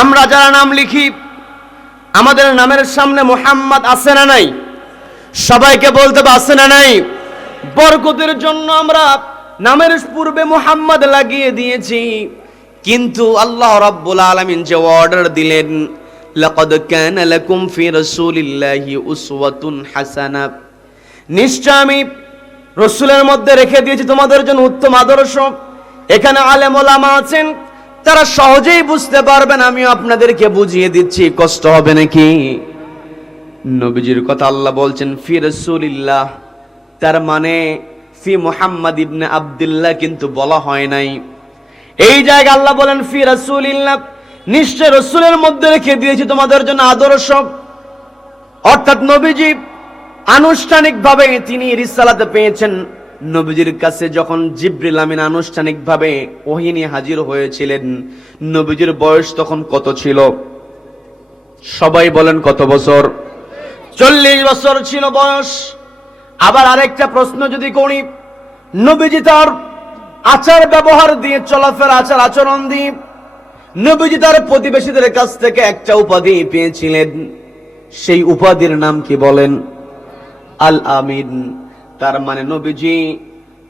আমরা যারা নাম লিখি, আমাদের নামের সামনে মোহাম্মদ আছে না নাই? সবাইকে বলতে আছে না নাই? বরকতের জন্য আমরা নামের পূর্বে মোহাম্মদ লাগিয়ে দিয়েছি। কিন্তু আল্লাহ রাব্বুল আলামিন যে অর্ডার দিলেন, লাকাদ কানা লাকুম ফি রাসূলিল্লাহি উসওয়াতুন হাসানা। নিশ্চয় আমি রসুলের মধ্যে রেখে দিয়েছি তোমাদের জন্য উত্তম আদর্শ। এখানে আলেম ওলামা আছেন তারা সহজেই বুঝতে পারবেন, আমিও আপনাদেরকে বুঝিয়ে দিচ্ছি, কষ্ট হবে নাকি? নবীজির কথা আল্লাহ বলছেন, ফি রসুলিল্লাহ। তার মানে ফি মুহাম্মদ ইবনে আবদুল্লাহ কিন্তু বলা হয় নাই। এই জায়গা আল্লাহ বলেন, ফি রসুলিল্লাহ। নিশ্চয় রসুলের মধ্যে রেখে দিয়েছি তোমাদের জন্য আদর্শ। অর্থাৎ নবীজি আনুষ্ঠানিকভাবে তিনি রিসালাতে পেয়েছেন। নবীজির কাছে যখন জিব্রিল আমিন আনুষ্ঠানিকভাবে ওহিনী হাজির হয়েছিলেন, নবীজির বয়স তখন কত ছিল? সবাই বলেন কত বছর? চল্লিশ বছর ছিল বয়স। আবার আরেকটা প্রশ্ন যদি করি, নবীজি তার আচার ব্যবহার দিয়ে চলাফেরা, আচার আচরণ দিয়ে নবীজি তার প্রতিবেশীদের কাছ থেকে একটা উপাধি পেয়েছিলেন। সেই উপাধির নাম কি বলেন? আল আমিন। তার মানে নবীজি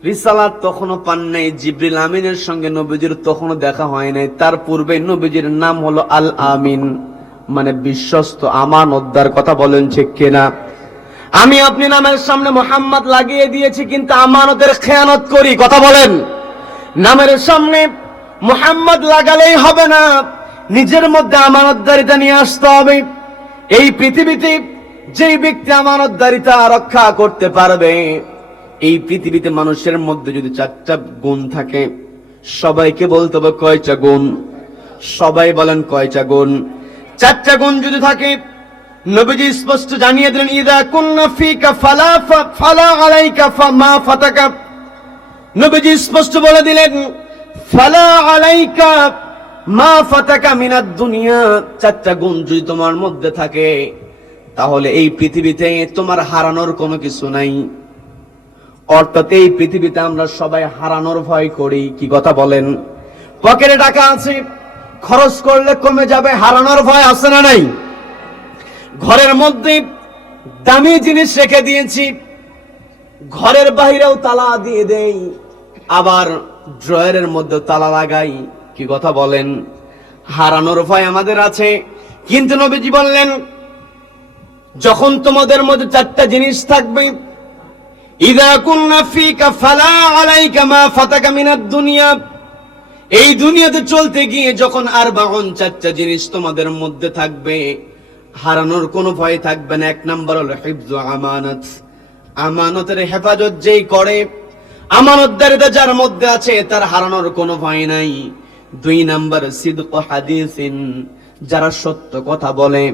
রিসালাত তখনও পান নাই, জিব্রিল আমিনের সঙ্গে নবীজির তখনও দেখা হয় নাই। তার পূর্বে নবীজির নাম হলো আল আমিন মানে বিশ্বস্ত, আমান আমানতদার কথা বলেন ঠিক কিনা? আমি আপনি নামের সামনে মোহাম্মদ লাগিয়ে দিয়েছি, কিন্তু আমানতের খেয়ানত করি, কথা বলেন। নামের সামনে মোহাম্মদ লাগালেই হবে না, নিজের মধ্যে আমানতদারিতা নিয়ে আসতে হবে। এই পৃথিবীতে যেই ব্যক্তি আমানতদারিতা রক্ষা করতে পারবে, এই পৃথিবীতে মানুষের মধ্যে যদি চারটা গুণ থাকে, সবাইকে বলতে হবে কয়টা গুণ? সবাই বলেন কয়টা গুণ? চারটা গুণ যদি থাকে, নবীজি স্পষ্ট জানিয়ে দিলেন, ইদা কুন্না ফিকা ফালা ফালা আলাইকা মা ফাতাকা। নবীজি স্পষ্ট বলে দিলেন, ফালা আলাইকা মা ফাতাকা মিনাদ দুনিয়া। চারটা গুণ যদি তোমার মধ্যে থাকে তাহলে এই পৃথিবীতে তোমার হারানোর কোনো কিছু নাই। অর্থাৎ এই পৃথিবীতে আমরা সবাই হারানোর ভয় করি, কি কথা বলেন? পকেটে টাকা আছে, খরচ করলে কমে যাবে, হারানোর ভয় আছে না নাই? ঘরের মধ্যে দামি জিনিস রেখে দিয়েছি, ঘরের বাইরেও তালা দিয়ে দেই, আবার ড্রয়ারের মধ্যে তালা লাগাই, কি কথা বলেন? হারানোর ভয় আমাদের আছে। কিন্তু নবীজি বললেন যখন তোমাদের মধ্যে চারটা জিনিস থাকবে এই দুনিয়াতে চলতে গিয়ে যখন আর চারটা জিনিস তোমাদের মধ্যে থাকবে, হারানোর কোনো ভয় থাকবে না। এক নাম্বার হলো হিফজ আমানত। আমানতের হেফাজত যেই করে আমানতদারিতা যার মধ্যে আছে, তার হারানোর কোনো ভয় নাই। দুই নাম্বার, সিদক হাদিসিন, যারা সত্য কথা বলে।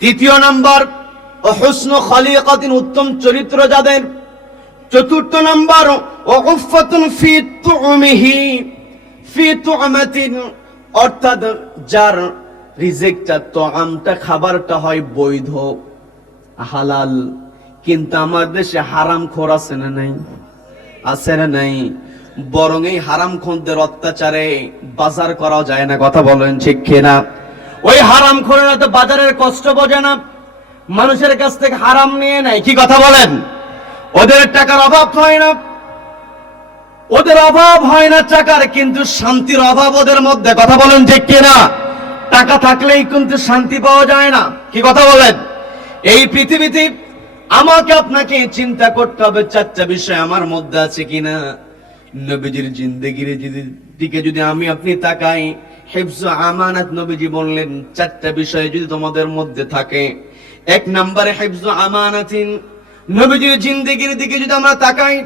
তৃতীয় নাম্বার, অহুস্ন খলিকাতিন উত্তম চরিত্র যাদের। চতুর্থ নাম্বার ওকুফাতুন ফি তুমিহি ফি তুমাতিন অর্থাৎ যার রিজেক্টটা তোআমটা খাবারটা হয় বৈধ, হালাল। কিন্তু আমার দেশে হারাম খোর আছে না নাই? আছে না নাই? বরং এই হারাম খোরদের অত্যাচারে বাজার করা যায় না, কথা বলেন ঠিক কিনা? ওই হারাম খোরেরা তো বাজারের কষ্ট বোঝে না। মানুষের কাছ থেকে হারাম নিয়ে নেয়। কি কথা বলেন? ওদের টাকার অভাব হয় না। ওদের অভাব হয় না টাকার, কিন্তু শান্তির অভাব ওদের মধ্যে। কথা বলেন ঠিক কিনা? টাকা থাকলেই কিন্তু শান্তি পাওয়া যায় না। কি কথা বলেন? এই পৃথিবীতে আমাকে আপনাকে চিন্তা করতে হবে, চারটা বিষয় আমার মধ্যে আছে কিনা? নবীজির জিন্দগির দিকে যদি আমি আপনি তাকাই হেফজ আমানাত নবীজি বললেন, চারটা বিষয় যদি তোমাদের মধ্যে থাকে। এক নম্বরে হেফজ আমানাতিন, নবীজির জিন্দগির দিকে যদি আমরা তাকাই,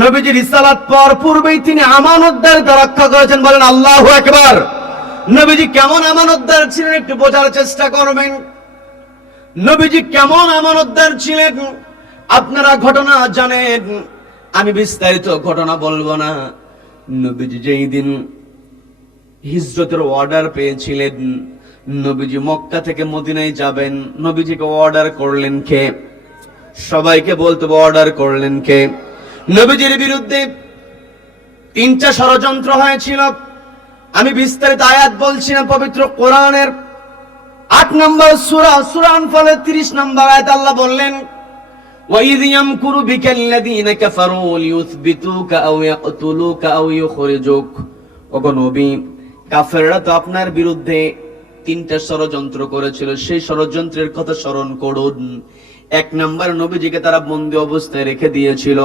নবীজির ইসালাত পর পূর্বেই তিনি আমানতদার রক্ষা করেছেন বলেন আল্লাহু একবার নবীজি কেমন আমানতদার ছিলেন একটু বোঝার চেষ্টা করবেন। নবীজি কেমন আমানতদার ছিলেন, আপনারা ঘটনা জানেন। আমি বিস্তারিত ঘটনা বলব না। নবীজি যেই দিন হিজরতের অর্ডার পেয়েছিলেন নবীজি মক্কা থেকে মদিনায় যাবেন নবীজিকে অর্ডার করলেন কে সবাইকে বলতে অর্ডার করলেন কে নবীজির বিরুদ্ধে তিনটা ষড়যন্ত্র হয়েছিল আমি বিস্তারিত আয়াত বলছি না পবিত্র কোরআনের আট নম্বর সুরা সুরান ফলে তিরিশ নম্বর আয়াত আল্লাহ বললেন وَإِذْ يَمْكُرُ بِكَ الَّذِينَ كَفَرُوا لِيُثْبِتُوكَ أَوْ يَقْتُلُوكَ أَوْ يُخْرِجُوكَ ওগো নবী কাফেররা তো আপনার বিরুদ্ধে তিনটা ষড়যন্ত্র করেছিল। সেই ষড়যন্ত্রের কথা স্মরণ করুন। এক নাম্বার নবীজিকে তারা বন্দী অবস্থায় রেখে দিয়েছিল।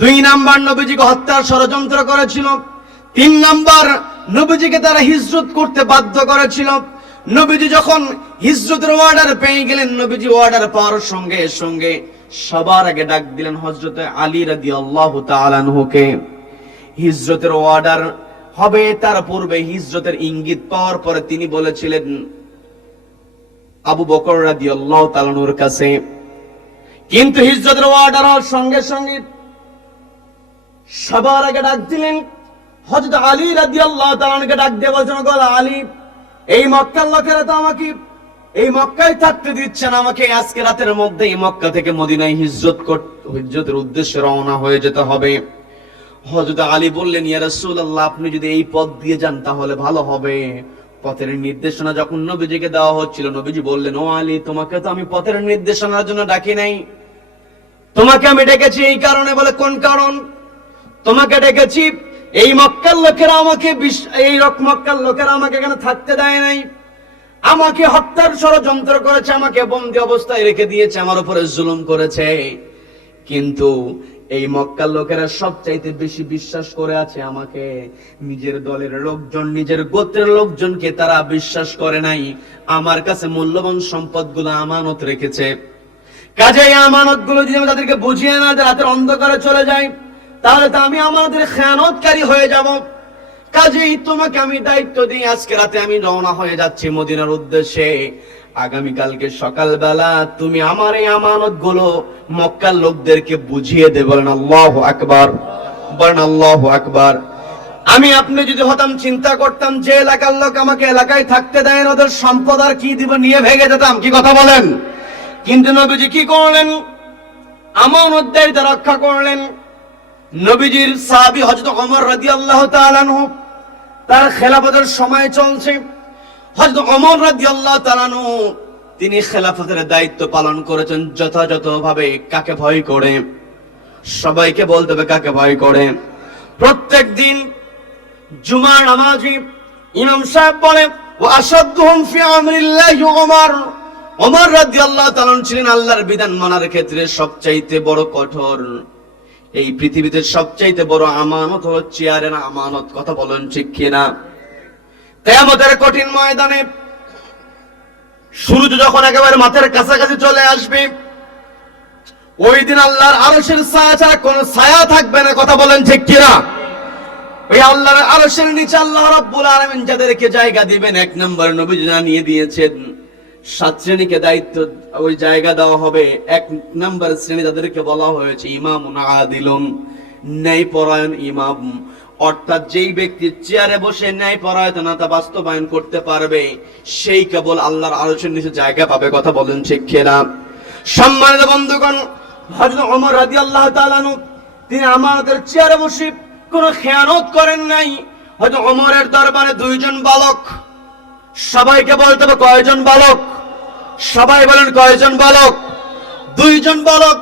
দুই নাম্বার নবীজিকে হত্যার ষড়যন্ত্র করেছিল। তিন নাম্বার নবীজিকে তারা হিজরত করতে বাধ্য করেছিল। নবীজি যখন হিজরতের অর্ডার পেয়ে গেলেন, নবীজি অর্ডার পাওয়ার সঙ্গে সঙ্গে সবার আগে ডাক দিলেন হজরতে আলী রাদিয়াল্লাহু তাআলা আনহুকে। হিজরতের অর্ডার হবে তার পূর্বে হিজরতের ইঙ্গিত পাওয়ার পরে তিনি বলেছিলেন, আবু বকর তাআলা আনহুর কাছে, কিন্তু হিজরতের অর্ডার হওয়ার সঙ্গে সঙ্গে সবার আগে ডাক দিলেন। হযরত আলী রাদিয়াল্লাহু তাআলা আনহুকে ডাক দিয়ে বলছেন, "ওগো আলী, এই মক্কার লোকেরা তো আমাকে, এই মক্কায় থাকতে দিচ্ছেন আমাকে আজকে রাতের মধ্যে এই মক্কা থেকে মদিনায় হিজরত হিজরতের উদ্দেশ্যে রওনা হয়ে যেতে হবে। হযরত আলী বললেন, ইয়া রাসূলুল্লাহ, আপনি যদি এই পথ দিয়ে যান তাহলে ভালো হবে। পথের নির্দেশনা যখন নবীজিকে দেওয়া হচ্ছিল, নবীজি বললেন, ও আলী, তোমাকে তো আমি পথের নির্দেশনার জন্য ডাকি নাই। তোমাকে আমি ডেকেছি এই কারণে বলে, কোন কারণ? তোমাকে ডেকেছি এই মক্কার লোকেরা আমাকে এই মক্কার লোকেরা আমাকে এখানে থাকতে দেয় নাই? আমাকে হত্যার ষড়যন্ত্র করেছে, আমাকে বন্দি অবস্থায় রেখে দিয়েছে, আমার উপরে জুলুম করেছে। কিন্তু এই মক্কার লোকেরা সবচাইতে বেশি বিশ্বাস করে আছে আমাকে। নিজের দলের লোকজন, নিজের গোত্রের লোকজনকে তারা বিশ্বাস করে নাই। আমার কাছে মূল্যবান সম্পদগুলো আমানত রেখেছে। কাজে এই আমানতগুলো যদি আমি তাদেরকে বুঝিয়ে না রাতের অন্ধকারে চলে যাই, তাহলে তো আমি আমাদের খেয়ানতকারী হয়ে যাব। কাজেই তোমাকে আমি দায়িত্ব দিই, আজকে রাতে আমি রওনা হয়ে যাচ্ছি মদিনার উদ্দেশ্যে। আগামী কালকে সকালবেলা তুমি আমার এই আমানতগুলো মক্কার লোকদেরকে বুঝিয়ে দেবে বলেন আল্লাহ আকবার, বলেন আল্লাহ আকবার। আমি আপনি যদি হতাম চিন্তা করতাম যে এলাকার লোক আমাকে এলাকায় থাকতে দেয় ওদের সম্পদ আর কি দিব, নিয়ে ভেঙে যেতাম, কি কথা বলেন? কিন্তু নবীজি কি করলেন? আমানত দায়িত্ব রক্ষা করলেন। নবীজির সাহাবী হযরত ওমর রাদিয়াল্লাহু তাআলা তার খেলাফতের সময় চলছে। তিনি খেলাফতের দায়িত্ব পালন করেছেন যথাযথভাবে, কাকে ভয় করে? সবাইকে বলতে হবে কাকে ভয় করে। প্রত্যেক দিন জুমার নামাজি ইমাম সাহেব বলে আমরিল্লাহি ওমর। ছিলেন আল্লাহর বিধান মানার ক্ষেত্রে বড় কঠোর। এই পৃথিবীতে সবচাইতে বড় আমানত চেয়ারের আমানত, কথা বলেন ঠিক কিনা? কেয়ামতের কঠিন ময়দানে সূর্য যখন একেবারে মাথার কাছাকাছি চলে আসবে, ওই দিন আল্লাহর আরশের ছায়া ছাড়া কোনো ছায়া থাকবে না, কথা বলেন ঠিক কিনা? ওই আল্লাহর আরশের নিচে আল্লাহ রাব্বুল আলামিন যাদেরকে জায়গা দিবেন, এক নম্বর নবী জানিয়ে দিয়েছেন, সাত শ্রেণীকে দায়িত্ব ওই জায়গা দেওয়া হবে, এক নম্বর শ্রেণি তাদেরকে বলা হয়েছে ইমাম আদিলুন ন্যায় পরায়ণ ইমাম। অর্থাৎ যেই ব্যক্তি চেয়ারে বসে ন্যায় পরায়ণতা বাস্তবায়ন করতে পারবে, সেই কেবল আল্লাহর আলোচনার নিচে জায়গা পাবে, কথা বলেন ঠিক কিনা? সম্মানিত বন্ধুগণ, হযরত ওমর রাদিয়াল্লাহু তাআলা আনহু, তিনি আমাদের চেয়ারে বসে কোনো খেয়ানত করেন নাই। হয়তো ওমরের দরবারে দুইজন বালক, সবাইকে বলতে হবে কয়জন বালক? সবাই বলেন কয়জন বালক? দুইজন বালক,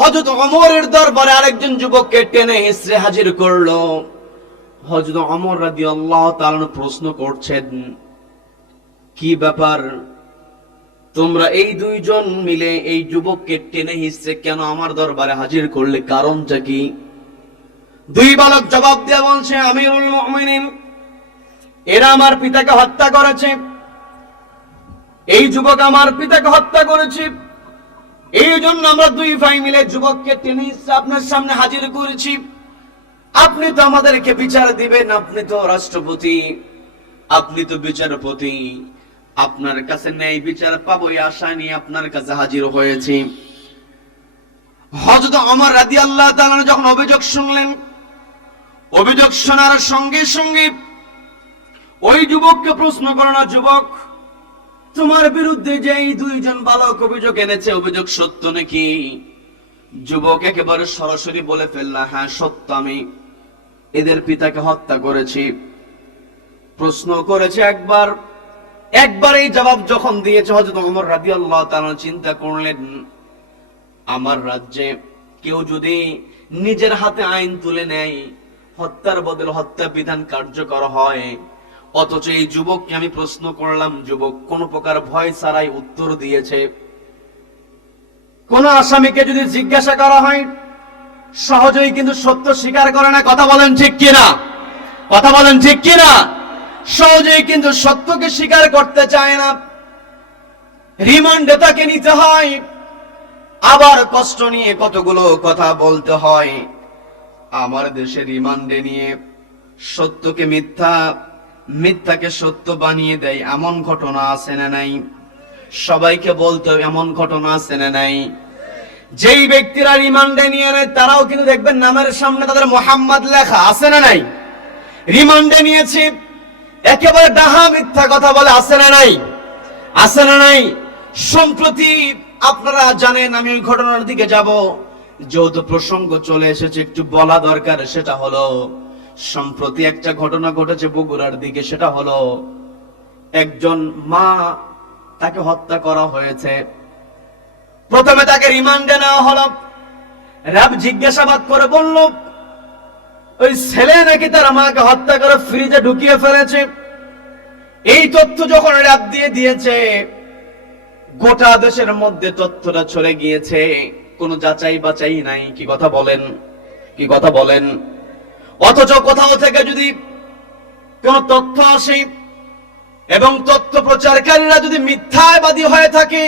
হযরত ওমরের দরবারে আরেকজন যুবককে টেনে হিসড়ে হাজির করল। হযরত ওমর রাদিয়াল্লাহু তাআলা প্রশ্ন করছেন, কি ব্যাপার? তোমরা এই দুইজন মিলে এই যুবককে টেনে হিসড়ে কেন আমার দরবারে হাজির করলে? কারণটা কি? দুই বালক জবাব দিয়ে বলছে, আমিরুল এরা আমার পিতাকে হত্যা করেছে। এই যুবক আমার পিতাকে হত্যা করেছে। এই জন্য আমরা দুই ভাই মিলে যুবককে টেনে আপনার সামনে হাজির করেছি। আপনি তো আমাদেরকে বিচার দিবেন, আপনি তো রাষ্ট্রপতি। আপনি তো বিচারপতি। আপনার কাছে ন্যায় বিচার পাবো আশা নিয়ে আপনার কাছে হাজির হয়েছি। হযরত ওমর রাদিয়াল্লাহু তাআলা যখন অভিযোগ শুনলেন, অভিযোগ শোনার সঙ্গে সঙ্গে ওই যুবককে প্রশ্ন করো না যুবক, তোমার বিরুদ্ধে যে এই দুইজন বালক অভিযোগ এনেছে, অভিযোগ সত্য নাকি? যুবক একেবারে সরাসরি বলে ফেললা হ্যাঁ সত্য আমি। এদের পিতাকে হত্যা করেছি। প্রশ্ন করেছে একবার। একবার এই জবাব যখন দিয়েছে হযরত ওমর রাদিয়াল্লাহু তাআলা চিন্তা করলেন, আমার রাজ্যে কেউ যদি নিজের হাতে আইন তুলে নেয়, হত্যার বদলে হত্যা বিধান কার্যকর হয়। অথচ এই যুবককে আমি প্রশ্ন করলাম, যুবক, কোন প্রকার ভয় ছাড়াই উত্তর দিয়েছে? কোন আসামিকে যদি জিজ্ঞাসা করা হয় সহজেই কিন্তু সত্য স্বীকার করে না। কথা বলেন ঠিক কিনা? কথা বলেন ঠিক কিনা? সহজেই কিন্তু সত্যকে স্বীকার করতে চায় না। রিমান্ডে তাকে নিতে হয়। আবার কষ্ট নিয়ে কতগুলো কথা বলতে হয়। আমার দেশে রিমান্ডে নিয়ে সত্যকে মিথ্যা, মিথ্যাকে সত্য বানিয়ে দেয় এমন ঘটনা আছে না নাই? সবাইকে বলতে এমন ঘটনা আছে না নাই? যেই ব্যক্তিরা রিমান্ডে নিয়ে নেয়, তারাও কিন্তু দেখবেন নামের সামনে তাদের মোহাম্মদ লেখা আছে না নাই? রিমান্ডে নিয়েছে, একেবারে ডাহা মিথ্যা কথা বলে আছে না নাই? আছে না নাই? সম্প্রতি আপনারা জানেন, আমি ওই ঘটনার দিকে যাব। যেহেতু প্রসঙ্গ চলে এসেছে, একটু বলা দরকার, সেটা হলো, সম্প্রতি একটা ঘটনা ঘটেছে বগুড়ার দিকে, সেটা হলো, একজন মা তাকে হত্যা করা হয়েছে। প্রথমে তাকে রিমান্ডে নেওয়া হলো। র্যাব জিজ্ঞাসাবাদ করে বলল, ওই ছেলে নাকি তার মাকে হত্যা করে ফ্রিজে ঢুকিয়ে ফেলেছে? এই তথ্য যখন র্যাব দিয়ে দিয়েছে, গোটা দেশের মধ্যে তথ্যটা চলে গিয়েছে। কোনো যাচাই বাচাই নাই। কি কথা বলেন? কি কথা বলেন? অথচ কোথাও থেকে যদি কোন তথ্য আসে এবং তথ্য প্রচারকারীরা যদি মিথ্যাবাদী হয়ে থাকে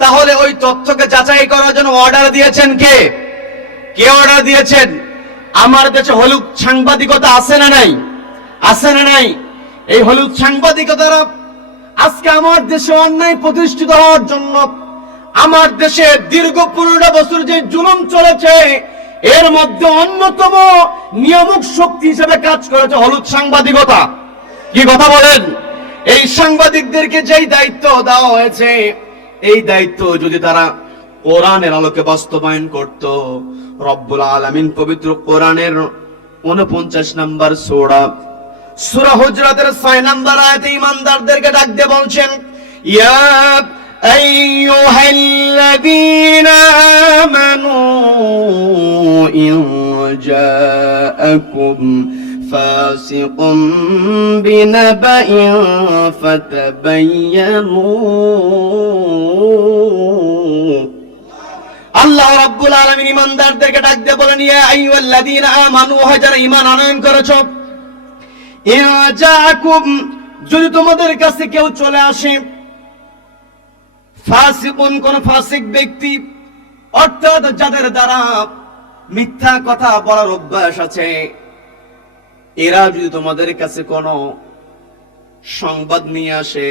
তাহলে ওই তথ্যকে যাচাই করার জন্য অর্ডার দিয়েছেন কে? কে অর্ডার দিয়েছেন? আমার দেশে হলুদ সাংবাদিকতা আছে না নাই? আছে না নাই? এই হলুদ সাংবাদিকতারা আজকে আমার দেশে অন্যায় প্রতিষ্ঠিত হওয়ার জন্য আমার দেশে দীর্ঘ পনেরো বছর যে জুলুম চলেছে, এর মধ্যে অন্যতম নিয়ামক শক্তি হিসেবে কাজ করেছে হলুদ সাংবাদিকতা। কি কথা বলেন? এই সাংবাদিকদেরকে যেই দায়িত্ব দেওয়া হয়েছে এই দায়িত্ব যদি তারা কোরআনের আলোকে বাস্তবায়ন করত, রব্বুল আলামিন পবিত্র কোরআনের উনপঞ্চাশ নাম্বার সোরা, সূরা হুজরাতের 6 নাম্বার আয়াতে ঈমানদারদেরকে ডাক দিয়ে বলছেন, ইয়া আইয়ুহাল্লাযীনা আমানু ইন জাআকুম ফাসিকুম বিনাবাইন ফাতাবায়্যানু আল্লাহ রাব্বুল আলামিন ইমানদারদেরকে ডাক দিয়ে বলেন ইয়া আইয়ুহাল্লাযীনা আমানু হয় যারা ঈমান আনয়ন করেছ ইয়াজাকুম যদি তোমাদের কাছে কেউ চলে আসে, ফাসিকুন, কোন ফাসিক ব্যক্তি, অর্থাৎ যাদের দ্বারা মিথ্যা কথা বলার অভ্যাস আছে এরা যদি তোমাদের কাছে কোনো সংবাদ নিয়ে আসে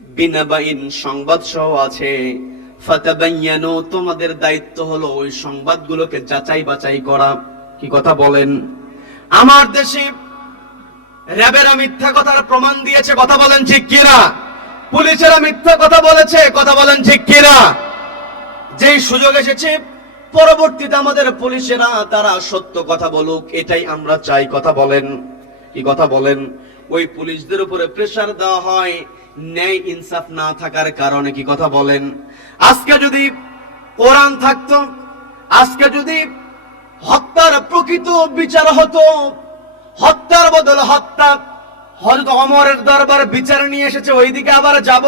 বিনাবাইন সংবাদ সহ আছে, ফাতাবাইয়ানু, তোমাদের দায়িত্ব হলো ওই সংবাদগুলোকে যাচাই বাছাই করা। কি কথা বলেন? আমার দেশে র্যাবেরা মিথ্যা কথার প্রমাণ দিয়েছে, কথা বলেন ঠিক কিনা? পুলিশেরা মিথ্যা কথা বলেছে, কথা বলেন ঠিক কিনা? যেই সুযোগ এসেছে পরবর্তীতে আমাদের পুলিশেরা তারা সত্য কথা বলুক, এটাই আমরা চাই। কথা বলেন। কি কথা বলেন? ওই পুলিশদের উপরে প্রেসার দেওয়া হয়, ন্যায় ইনসাফ না থাকার কারণে কি কথা বলেন? আজকে যদি কোরআন থাকতো, আজকে যদি হত্যার প্রকৃত বিচার হতো, হত্যার বদলে হত্যা, হযরত অমরের দরবার বিচার নিয়ে এসেছে, ওইদিকে আবার যাব।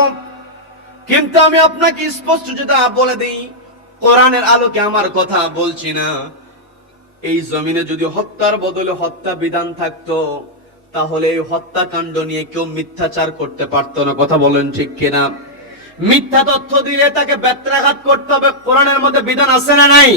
কিন্তু আমি আপনাকে স্পষ্ট যেটা বলে দিই কোরআনের আলোকে আমার কথা বলছি না। এই জমিনে যদি হত্যার বদলে হত্যা বিধান থাকতো, তাহলে এই হত্যাকাণ্ড নিয়ে কেউ মিথ্যাচার করতে পারতো না। কথা বলেন ঠিক কিনা? মিথ্যা তথ্য দিলে তাকে ব্যত্রাঘাত করতে হবে। কোরআনের মধ্যে বিধান আছে না নাই?